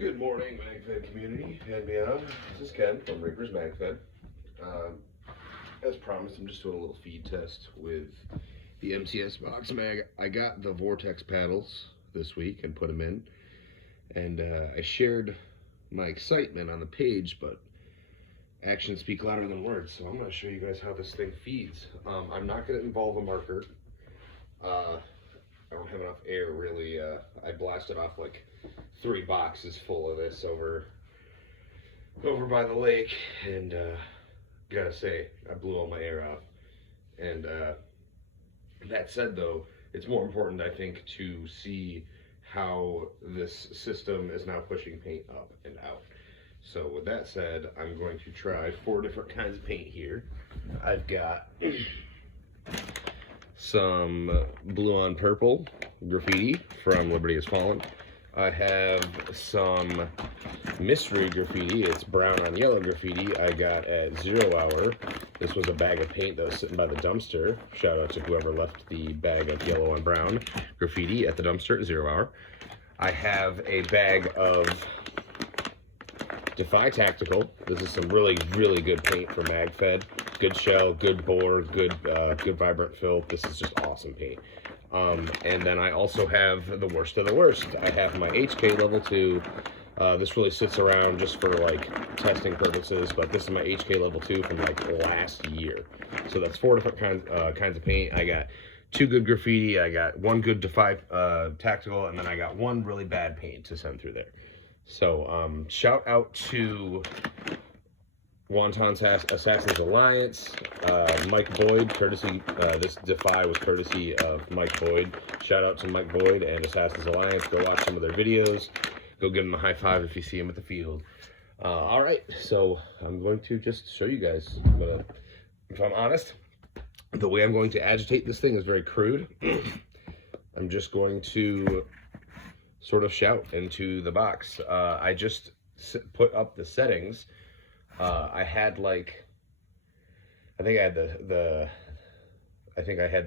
Good morning, MagFed community and beyond. This is Ken from Reaper's MagFed. As promised, I'm just doing a little feed test with the MCS Box mag. I got the vortex paddles this week and put them in, and I shared my excitement on the page, but actions speak louder than words, so I'm going to show you guys how this thing feeds. I'm not going to involve a marker. I don't have enough air really. I blasted off like 3 boxes full of this over by the lake, and gotta say, I blew all my air out. And that said, though, it's more important, I think, to see how this system is now pushing paint up and out. So with that said, I'm going to try 4 different kinds of paint here. I've got some blue on purple graffiti from Liberty Has Fallen. I have some mystery graffiti. It's brown on yellow graffiti I got at 0 hour. This was a bag of paint that was sitting by the dumpster. Shout out to whoever left the bag of yellow on brown graffiti at the dumpster at 0 hour. I have a bag of Defy Tactical. This is some really good paint for MagFed. Good shell, good bore, good vibrant fill. This is just awesome paint. And then I also have the worst of the worst. I have my HK level 2. This really sits around just for like testing purposes, but this is my HK level 2 from like last year. So that's 4 different kinds of paint. I got 2 good graffiti, I got 1 good Defy Tactical, and then I got 1 really bad paint to send through there. So shout out to Wonton Assassins Alliance, Mike Boyd, courtesy, this Defy was courtesy of Mike Boyd. Shout out to Mike Boyd and Assassins Alliance. Go watch some of their videos. Go give them a high five if you see them at the field. All right, so I'm going to just show you guys. If I'm honest, the way I'm going to agitate this thing is very crude. I'm just going to sort of shout into the box. I just put up the settings. I had like, I think I had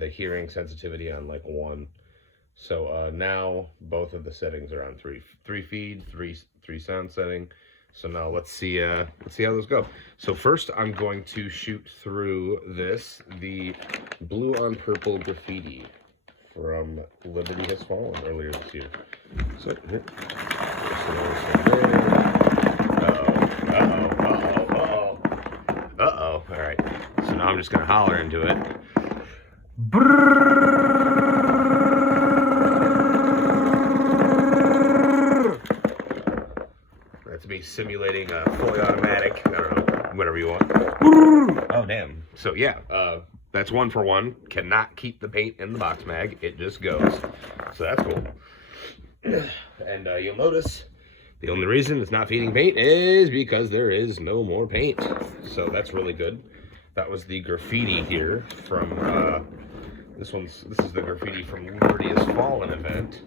the hearing sensitivity on like 1. So now both of the settings are on 3 feed, 3 sound setting. So now let's see how those go. So first I'm going to shoot through the blue on purple graffiti from Liberty Has Fallen earlier this year. So uh-oh. All right. So now I'm just gonna holler into it. That's me simulating a fully automatic. I don't know, whatever you want. Oh damn. So yeah, that's 1 for 1. Cannot keep the paint in the box mag. It just goes. So that's cool. And you'll notice the only reason it's not feeding paint is because there is no more paint. So that's really good. That was the graffiti here from this is the graffiti from Liberty Has Fallen event.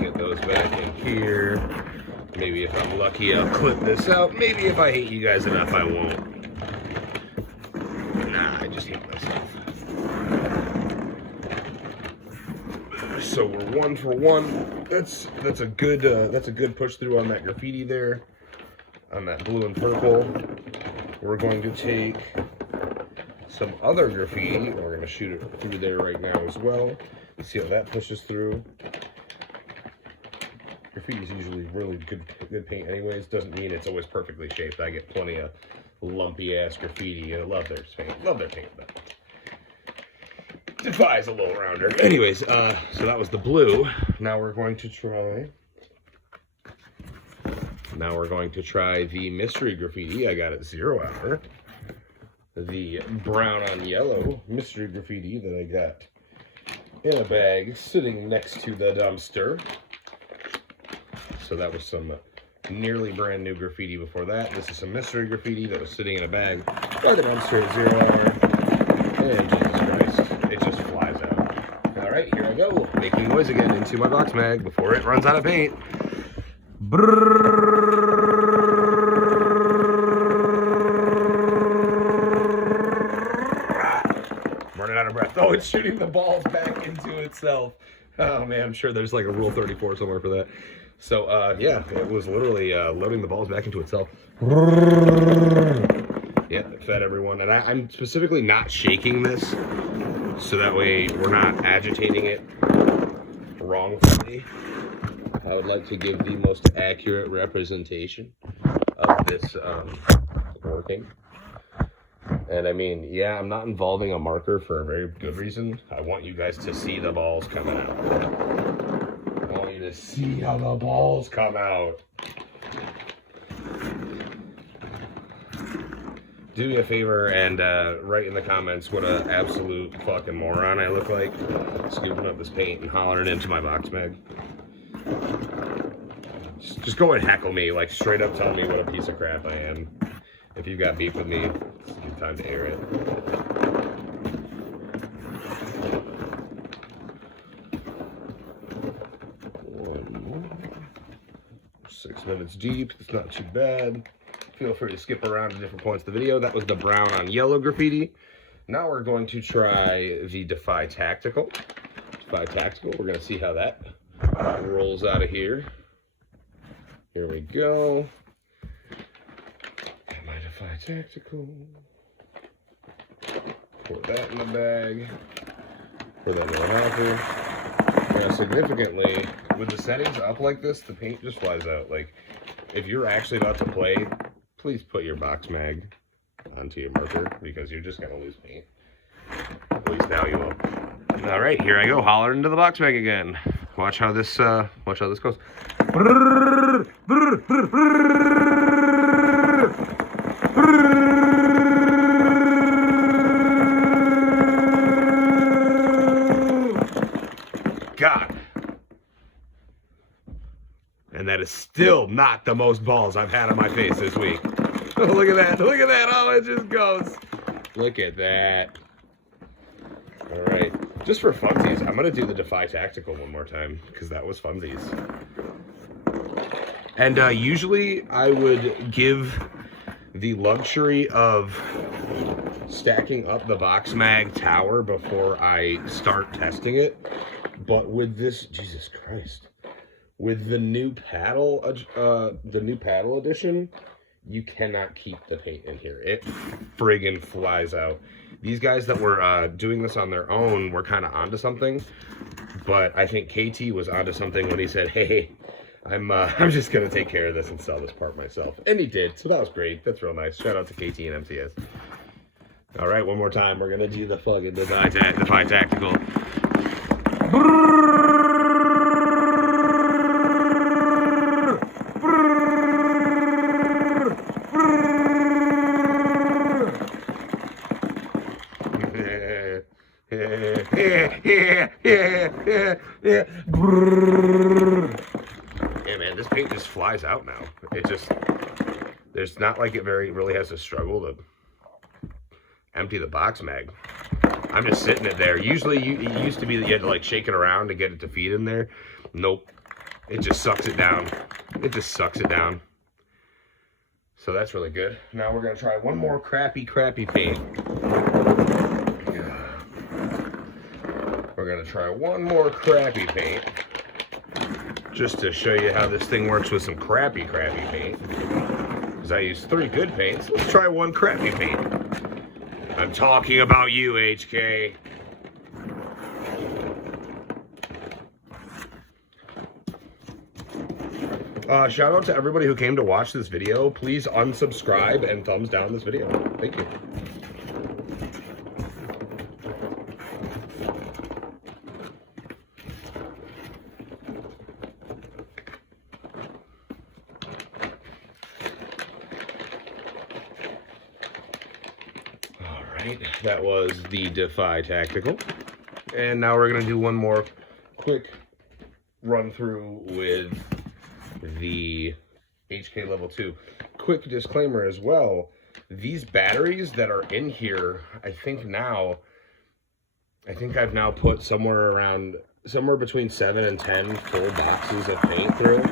Get those back in here. Maybe if I'm lucky I'll clip this out. Maybe if I hate you guys enough I won't. Nah, I just hate myself. So we're 1 for 1. That's a good push through on that graffiti there, on that blue and purple. We're going to take some other graffiti. We're going to shoot it through there right now as well. Let's see how that pushes through. Graffiti is usually really good paint anyways. Doesn't mean it's always perfectly shaped. I get plenty of lumpy ass graffiti. I love their paint. Love their paint though. Defy's a little rounder. Anyways, so that was the blue. Now we're going to try the mystery graffiti I got at 0 hour. The brown on yellow mystery graffiti that I got in a bag sitting next to the dumpster. So that was some nearly brand new graffiti before that. This is some mystery graffiti that was sitting in a bag by the dumpster at 0 hour. And Jesus Christ, it just flies out. All right, here I go, making noise again into my box mag before it runs out of paint. Running out of breath. Oh, it's shooting the balls back into itself. Oh man, I'm sure there's like a Rule 34 somewhere for that. So yeah, it was literally loading the balls back into itself. Yeah, it fed everyone. And I'm specifically not shaking this, so that way we're not agitating it wrongfully. I would like to give the most accurate representation of this working. And I mean, yeah, I'm not involving a marker for a very good reason. I want you guys to see the balls coming out. I want you to see how the balls come out. Do me a favor and write in the comments what an absolute fucking moron I look like, scooping up this paint and hollering into my box mag. Just go and heckle me, like straight up tell me what a piece of crap I am. If you've got beef with me, it's a good time to air it. One more. 6 minutes deep, it's not too bad. Feel free to skip around to different points of the video. That was the brown on yellow graffiti. Now we're going to try the Defy Tactical. Defy Tactical, we're gonna see how that rolls out of here. Here we go. Got my Defy Tactical. Put that in the bag. Put that in the hopper. Now, significantly, with the settings up like this, the paint just flies out. Like, if you're actually about to play, please put your box mag onto your marker because you're just gonna lose paint. At least now you will. All right, here I go, hollering into the box mag again. Watch how this goes. God. And that is still not the most balls I've had on my face this week. Oh, look at that. Look at that. Oh, it just goes. Look at that. All right. Just for funsies, I'm going to do the Defy Tactical one more time because that was funsies. And usually I would give the luxury of stacking up the box mag tower before I start testing it. But with this, Jesus Christ. With the new paddle edition, you cannot keep the paint in here. It friggin' flies out. These guys that were doing this on their own were kind of onto something, but I think KT was onto something when he said, "Hey, I'm just gonna take care of this and sell this part myself," and he did. So that was great. That's real nice. Shout out to KT and MCS. All right, one more time. We're gonna do the fucking Defy Tactical. Yeah. Yeah, man, this paint just flies out now. It just, there's not like it really has to struggle to empty the box mag. I'm just sitting it there. Usually it used to be that you had to like shake it around to get it to feed in there. Nope. It just sucks it down. It just sucks it down. So that's really good. Now we're going to try one more crappy paint. We're going to try one more crappy paint. Just to show you how this thing works with some crappy paint. Because I use 3 good paints. Let's try one crappy paint. I'm talking about you, HK. Shout out to everybody who came to watch this video. Please unsubscribe and thumbs down this video. Thank you. That was the Defy Tactical. And now we're going to do one more quick run through with the HK Level 2. Quick disclaimer as well, these batteries that are in here, I think I've now put somewhere between 7 and 10 full boxes of paint through.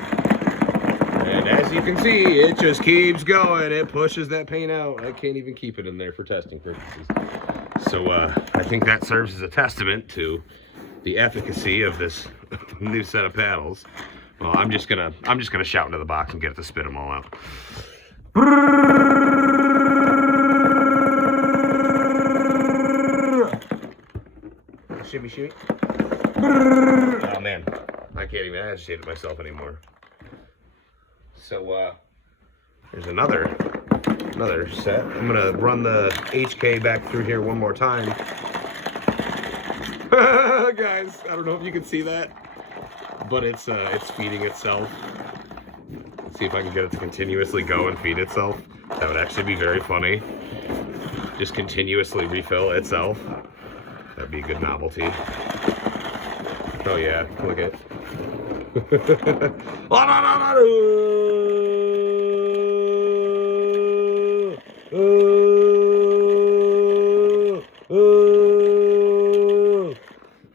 And as you can see, it just keeps going. It pushes that paint out. I can't even keep it in there for testing purposes. So I think that serves as a testament to the efficacy of this new set of paddles. Well, I'm just gonna shout into the box and get it to spit them all out. Shimmy, shimmy. Oh man, I can't even agitate it myself anymore. So there's another set. I'm gonna run the HK back through here one more time. Guys, I don't know if you can see that, but it's feeding itself. Let's see if I can get it to continuously go and feed itself. That would actually be very funny. Just continuously refill itself. That'd be a good novelty. Oh yeah, look at.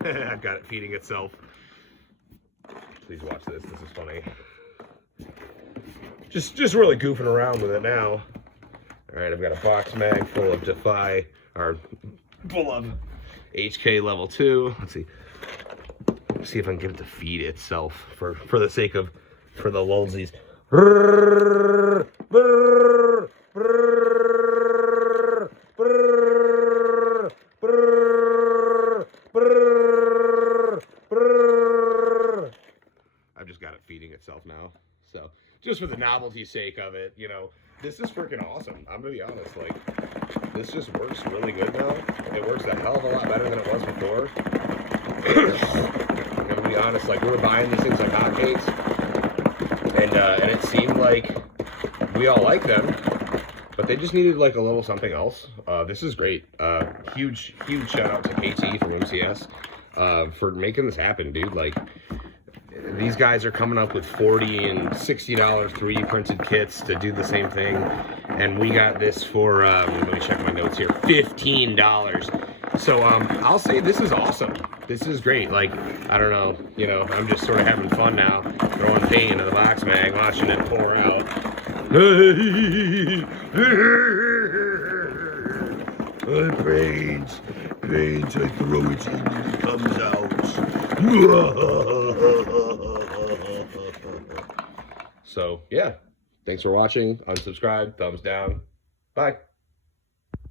I've got it feeding itself. Please watch this. This is funny. Just really goofing around with it now. All right, I've got a box mag full of Defy, or full of HK level 2. Let's see if I can get it to feed itself for the sake of, for the lulsies. I've just got it feeding itself now. So just for the novelty sake of it, you know, this is freaking awesome. I'm gonna be honest, like, this just works really good now. It works a hell of a lot better than it was before. I'm gonna be honest, like, we were buying these things like hotcakes, and it seemed like we all like them, but they just needed like a little something else. This is great. Huge shout out to KT from MCS for making this happen, dude. Like, these guys are coming up with $40 and $60 3D printed kits to do the same thing, and we got this for let me check my notes here, $15. So I'll say this is awesome. This is great. Like, I don't know, you know, I'm just sort of having fun now, throwing paint into the box mag, watching it pour out. Paint, I throw it in and it comes out. So, yeah. Thanks for watching. Unsubscribe, thumbs down. Bye.